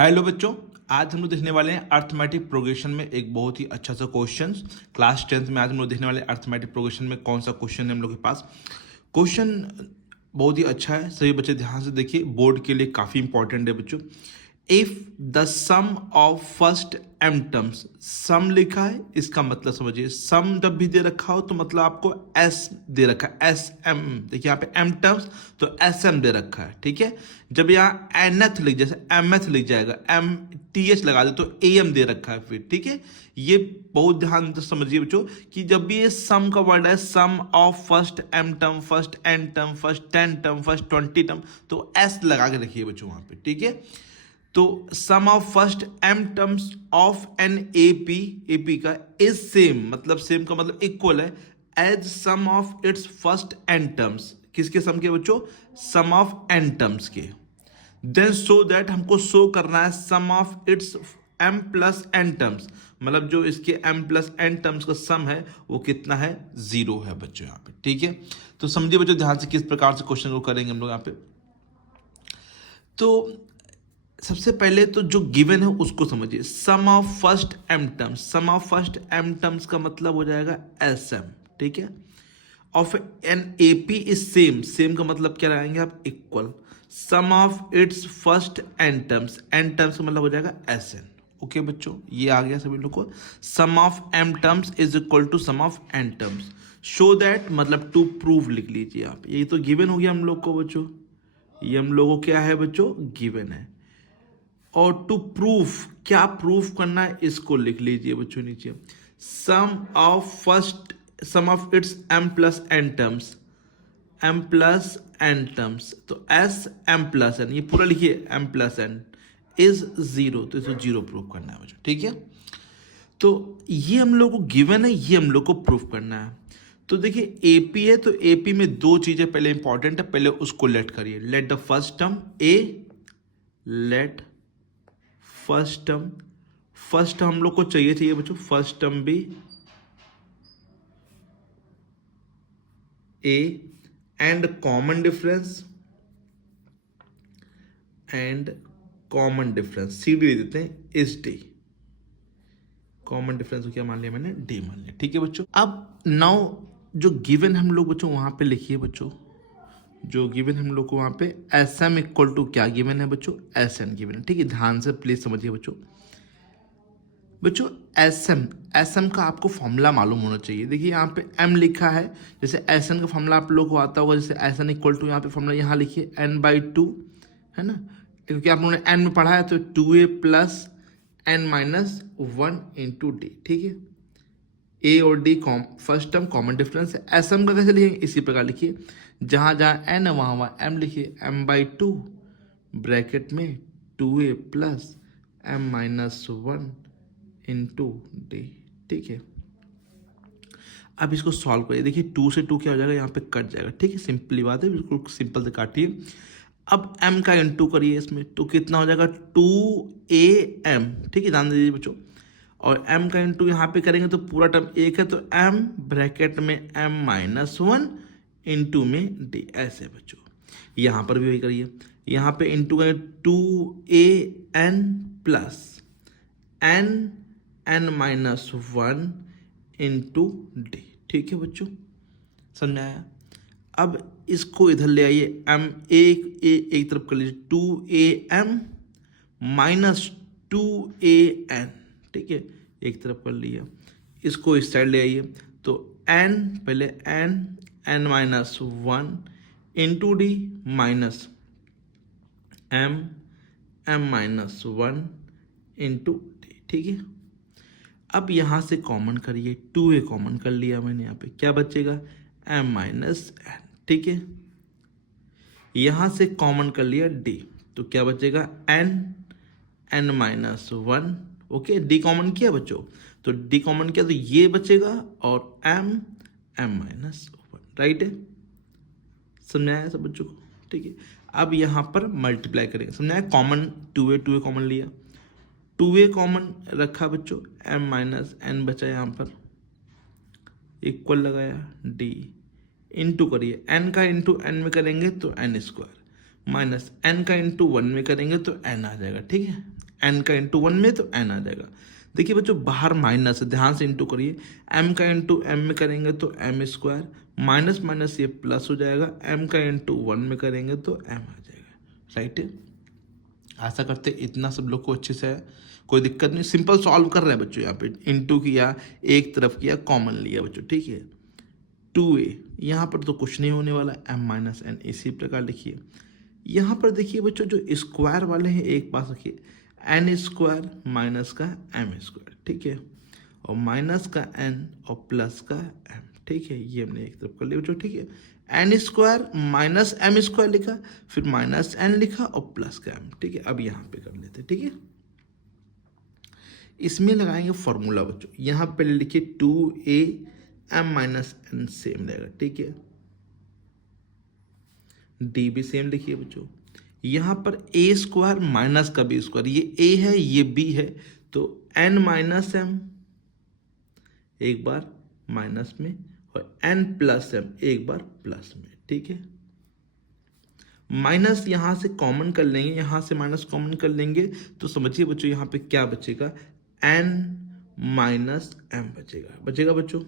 Hello बच्चों, आज हम लोग देखने वाले हैं अर्थमेटिक प्रोग्रेशन में एक बहुत ही अच्छा सा क्वेश्चन। क्लास 10th में आज हम लोग देखने वाले हैं अर्थमेटिक प्रोग्रेशन में कौन सा क्वेश्चन है हम लोग के पास। क्वेश्चन बहुत ही अच्छा है, सभी बच्चे ध्यान से देखिए, बोर्ड के लिए काफ़ी इंपॉर्टेंट है बच्चों। If the sum of first M terms, sum लिखा है इसका मतलब समझिए, सम जब भी दे रखा हो तो मतलब आपको एस दे रखा है, एस एम। देखिए यहाँ पे एम टर्म्स तो एस एम दे रखा है, ठीक है। जब यहाँ एनएथ लिख, जैसे एम एथ लिख जाएगा, एम टी एच लगा दे तो ए एम दे रखा है फिर, ठीक है। ये बहुत ध्यान से समझिए बच्चों कि जब भी ये सम का वर्ड है, sum of first M term, first N term, first 10 term, first 20 term, तो एस लगा के रखिए बच्चों वहां पे, ठीक है। तो sum of first M terms of an AP का इज सेम, मतलब सेम का मतलब इक्वल है, as sum of its first N terms. किसके सम के बच्चों? सम ऑफ एन टर्म्स के। देन सो दैट हमको शो करना है sum of its M plus N terms, मतलब जो इसके एम प्लस एन टर्म्स का सम है वो कितना है? 0 है बच्चों यहाँ पे, ठीक है। तो समझिए बच्चों ध्यान से किस प्रकार से क्वेश्चन को करेंगे हम लोग यहाँ पे। तो सबसे पहले तो जो गिवन है उसको समझिए, sum of first M terms, sum of first M terms का मतलब हो जाएगा एस एम, ठीक है। Of an AP is same, same का मतलब क्या लगाएंगे आप? Equal. Sum of its first N terms, N terms का मतलब हो जाएगा एस एन। ओके बच्चों, ये आ गया सभी लोग को। Sum of M terms is equal to sum of N terms. Show that मतलब टू प्रूव लिख लीजिए आप, ये तो गिवन हो गया हम लोग को बच्चों, ये हम लोगों को क्या है बच्चों? गिवन है। और टू प्रूफ, क्या प्रूफ करना है इसको लिख लीजिए बच्चों नीचे, sum of its M plus N terms, M plus N terms, तो एस एम प्लस एन, ये पूरा लिखिए, एम प्लस एन इज 0, तो इसको 0 प्रूफ करना है बच्चों, ठीक है। तो ये हम लोग को गिवन है, ये हम लोग को प्रूफ करना है। तो देखिए एपी है, तो एपी में दो चीजें पहले इंपॉर्टेंट है, पहले उसको लेट करिए। Let the first term A, let first term, first term हम लोग को चाहिए बच्चों, फर्स्ट टर्म भी A, and common difference, and common difference C D दे देते हैं, इस डी। कॉमन डिफरेंस को क्या मान लिया मैंने? डी मान लिया, ठीक है बच्चों। अब नाउ जो गिवन हम लोग बच्चों वहां पे लिखिए बच्चों, जो गिवन हम लोग को वहां पे एस एम इक्वल टू क्या गिवन है बच्चों? एस एन गिवन है, ठीक है। ध्यान से प्लीज समझिए बच्चों। बच्चों एस एम का आपको फॉर्मूला मालूम होना चाहिए। देखिए यहाँ पे एम लिखा है, जैसे एस एन का फॉर्मूला आप लोग को आता होगा, जैसे एस एन इक्वल टू, यहाँ पे फॉर्मूला यहाँ लिखिए n/2, है ना, क्योंकि आप लोगों ने एन में पढ़ा है, तो 2a plus N minus 1 into D, ठीक है। ए और D first term common difference है। एस एम का कैसे लिखेंगे? इसी प्रकार लिखिए, जहाँ जहाँ एन है वहाँ वहाँ एम लिखिए, m/2 ब्रैकेट में 2a plus M minus 1 into D, ठीक है। अब इसको सॉल्व करिए, देखिए 2 से 2 क्या हो जाएगा? यहाँ पे कट जाएगा, ठीक है। सिंपली बात है, बिल्कुल सिंपल से काटिए। अब m का इंटू करिए इसमें, तो कितना हो जाएगा? 2am, ठीक है, ध्यान दीजिए बच्चों। और m का इंटू यहाँ पे करेंगे तो पूरा टर्म एक है, तो m ब्रैकेट में m माइनस 1 इंटू में d, ऐसे बच्चों। यहाँ पर भी वही करिए, यहाँ पे इंटू करें 2an plus N minus 1 into D, ठीक है बच्चों, समझाया। अब इसको इधर ले आइए, एम एक तरफ कर लीजिए, 2am माइनस 2an, ठीक है, एक तरफ कर लिया। इसको इस साइड ले आइए, तो n पहले n minus 1 into D minus m minus 1 into D, ठीक है। अब यहाँ से कॉमन करिए, 2a कॉमन कर लिया मैंने, यहाँ पे क्या बचेगा? m माइनस एन, ठीक है। यहाँ से कॉमन कर लिया d, तो क्या बचेगा? n minus 1, okay. d common किया बच्चों, तो d कॉमन किया तो ये बचेगा, और m माइनस 1, राइट है, समझाया सब बच्चों को, ठीक है। अब यहाँ पर मल्टीप्लाई करेंगे, समझाया। कॉमन 2a कॉमन लिया, 2a कॉमन रखा बच्चों, m माइनस एन बचा, यहाँ पर इक्वल लगाया, d इंटू करिए, n का इंटू n में करेंगे तो n स्क्वायर, माइनस n का इंटू 1 में करेंगे तो n आ जाएगा, ठीक है, n का इंटू 1 में तो n आ जाएगा। देखिए बच्चों बाहर माइनस है, ध्यान से इंटू करिए, m का इंटू m में करेंगे तो m स्क्वायर, माइनस माइनस ये प्लस हो जाएगा, m का इंटू 1 में करेंगे तो m आ जाएगा, राइट है। आशा करते इतना सब लोग को अच्छे से है, कोई दिक्कत नहीं, सिंपल सॉल्व कर रहे हैं बच्चों। यहाँ पे इंटू किया, एक तरफ किया, कॉमन लिया बच्चों, ठीक है। 2a यहाँ पर तो कुछ नहीं होने वाला, m माइनस n इसी प्रकार लिखिए। यहाँ पर देखिए बच्चों जो स्क्वायर वाले हैं एक पास रखिए, n स्क्वायर माइनस का m स्क्वायर, ठीक है, और माइनस का n और प्लस का m, ठीक है, ये हमने एक तरफ कर लिया बच्चों, ठीक है। n square minus m square लिखा, फिर माइनस n लिखा और प्लस का m, ठीक है। अब यहाँ पे कर लेते, ठीक है। इसमें लगाएंगे फॉर्मूला बच्चों, यहाँ पे लिखिए 2a m minus n same रहेगा, ठीक है। डी भी सेम लिखिए बच्चों। यहाँ पर a स्क्वायर माइनस का b स्क्वायर, ये a है ये b है, तो n माइनस m एक बार माइनस में और n प्लस m एक बार प्लस में, ठीक है। माइनस यहाँ से कॉमन कर लेंगे, यहाँ से माइनस कॉमन कर लेंगे तो समझिए बच्चों यहाँ पे क्या बचेगा, n माइनस m बचेगा बच्चों।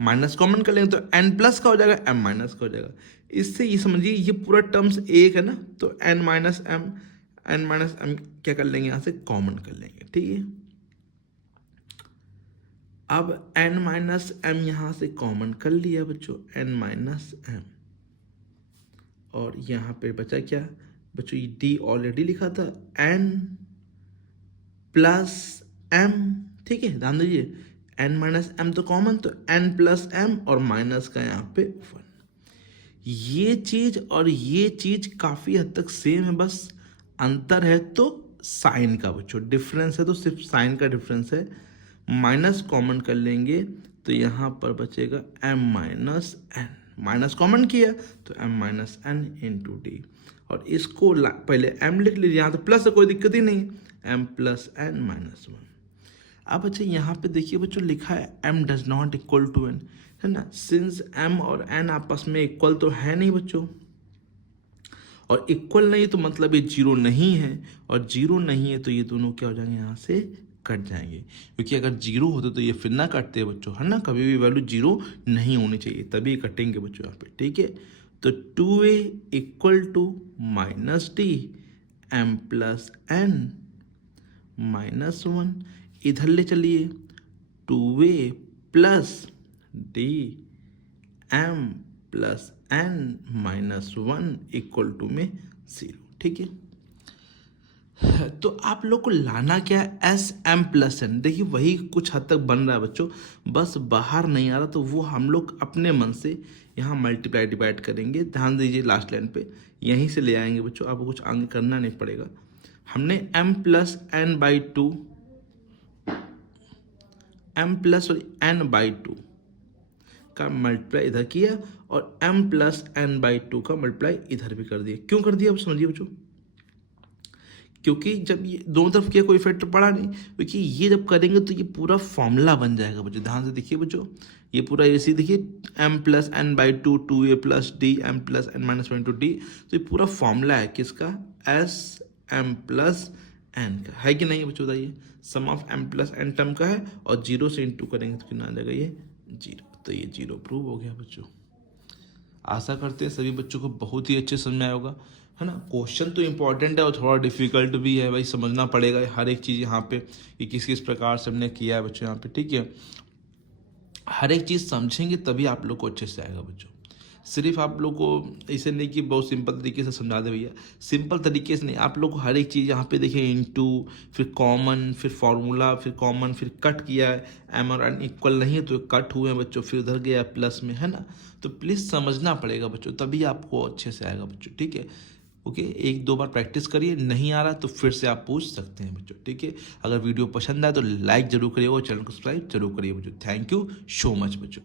माइनस कॉमन कर लेंगे तो n प्लस का हो जाएगा, m माइनस का हो जाएगा। इससे ये समझिए ये पूरा टर्म्स एक है ना, तो n माइनस m क्या कर लेंगे, यहाँ से कॉमन कर लेंगे, ठीक है। अब n माइनस m यहाँ से कॉमन कर लिया बच्चों, n माइनस m, और यहाँ पे बचा क्या बच्चों, ये d ऑलरेडी लिखा था, n प्लस m, ठीक है। ध्यान दीजिए n माइनस m तो कॉमन, तो n प्लस m और माइनस का यहाँ पे 1। ये चीज और ये चीज काफी हद तक सेम है, बस अंतर है तो साइन का बच्चों, डिफरेंस है तो सिर्फ साइन का डिफरेंस है। माइनस कॉमन कर लेंगे तो यहाँ पर बचेगा m minus n, minus common किया तो m minus n into D, और इसको पहले m लिख लीजिए, यहाँ तो प्लस है कोई दिक्कत ही नहीं, m प्लस n माइनस 1। अब अच्छा यहाँ पे देखिए बच्चों लिखा है m does not equal to n, है ना। सिंस m और n आपस में इक्वल तो है नहीं बच्चों, और इक्वल नहीं तो मतलब ये जीरो नहीं है, और जीरो नहीं है तो ये दोनों क्या हो जाएंगे, यहाँ से कट जाएंगे, क्योंकि अगर जीरो होते तो ये फिर ना कटते हैं बच्चों, है ना। कभी भी वैल्यू जीरो नहीं होनी चाहिए तभी कटेंगे बच्चों यहाँ पे, ठीक है। तो 2a equal to minus D m plus n minus 1, इधर ले चलिए 2a plus D m plus n minus 1 equal to में 0, ठीक है। तो आप लोग को लाना क्या है, एस एम प्लस एन, देखिए वही कुछ हद तक बन रहा है बच्चों, बस बाहर नहीं आ रहा, तो वो हम लोग अपने मन से यहाँ मल्टीप्लाई डिवाइड करेंगे। ध्यान दीजिए लास्ट लाइन पे यहीं से ले आएंगे बच्चों, आपको कुछ आगे करना नहीं पड़ेगा। हमने m plus N by two, m plus n by two का मल्टीप्लाई इधर किया, और m plus n by two का मल्टीप्लाई इधर भी कर दिया। क्यों कर दिया अब समझिए बच्चों, क्योंकि जब ये दोनों तरफ किया कोई इफेक्ट पड़ा नहीं, क्योंकि ये जब करेंगे तो ये पूरा फॉर्मूला बन जाएगा बच्चों। ध्यान से देखिए बच्चों, ये पूरा ऐसे देखिए m plus N by two, 2a plus D m plus n minus 1 two D, तो ये पूरा फॉर्मूला है किसका, एस m प्लस n का, है कि नहीं बच्चों बताइए। Sum of m plus n term का है, और जीरो से इंटू करेंगे तो कितना आ जाएगा, ये जीरो, तो ये जीरो प्रूव हो गया बच्चों। आशा करते हैं सभी बच्चों को बहुत ही अच्छे समझ में आया होगा, है ना। क्वेश्चन तो इंपॉर्टेंट है और थोड़ा डिफिकल्ट भी है भाई, समझना पड़ेगा हर एक चीज़ यहाँ पे कि किस किस प्रकार से हमने किया है बच्चों यहाँ पे, ठीक है। हर एक चीज़ समझेंगे तभी आप लोग को अच्छे से आएगा बच्चों। सिर्फ आप लोग को ऐसे नहीं कि बहुत सिंपल तरीके से समझा दे भैया, सिंपल तरीके से नहीं, आप लोग को हर एक चीज़ यहाँ पे देखिए इनटू, फिर कॉमन, फिर फॉर्मूला, फिर कॉमन, फिर कट किया है, m और n इक्वल नहीं है तो कट हुए हैं बच्चों, फिर उधर गया प्लस में, है ना। तो प्लीज़ समझना पड़ेगा बच्चों, तभी आपको अच्छे से आएगा बच्चों, ठीक है। ओके, एक दो बार प्रैक्टिस करिए, नहीं आ रहा तो फिर से आप पूछ सकते हैं बच्चों, ठीक है। अगर वीडियो पसंद आए तो लाइक जरूर करिएगा और चैनल को सब्सक्राइब जरूर करिए बच्चों। थैंक यू सो मच बच्चों।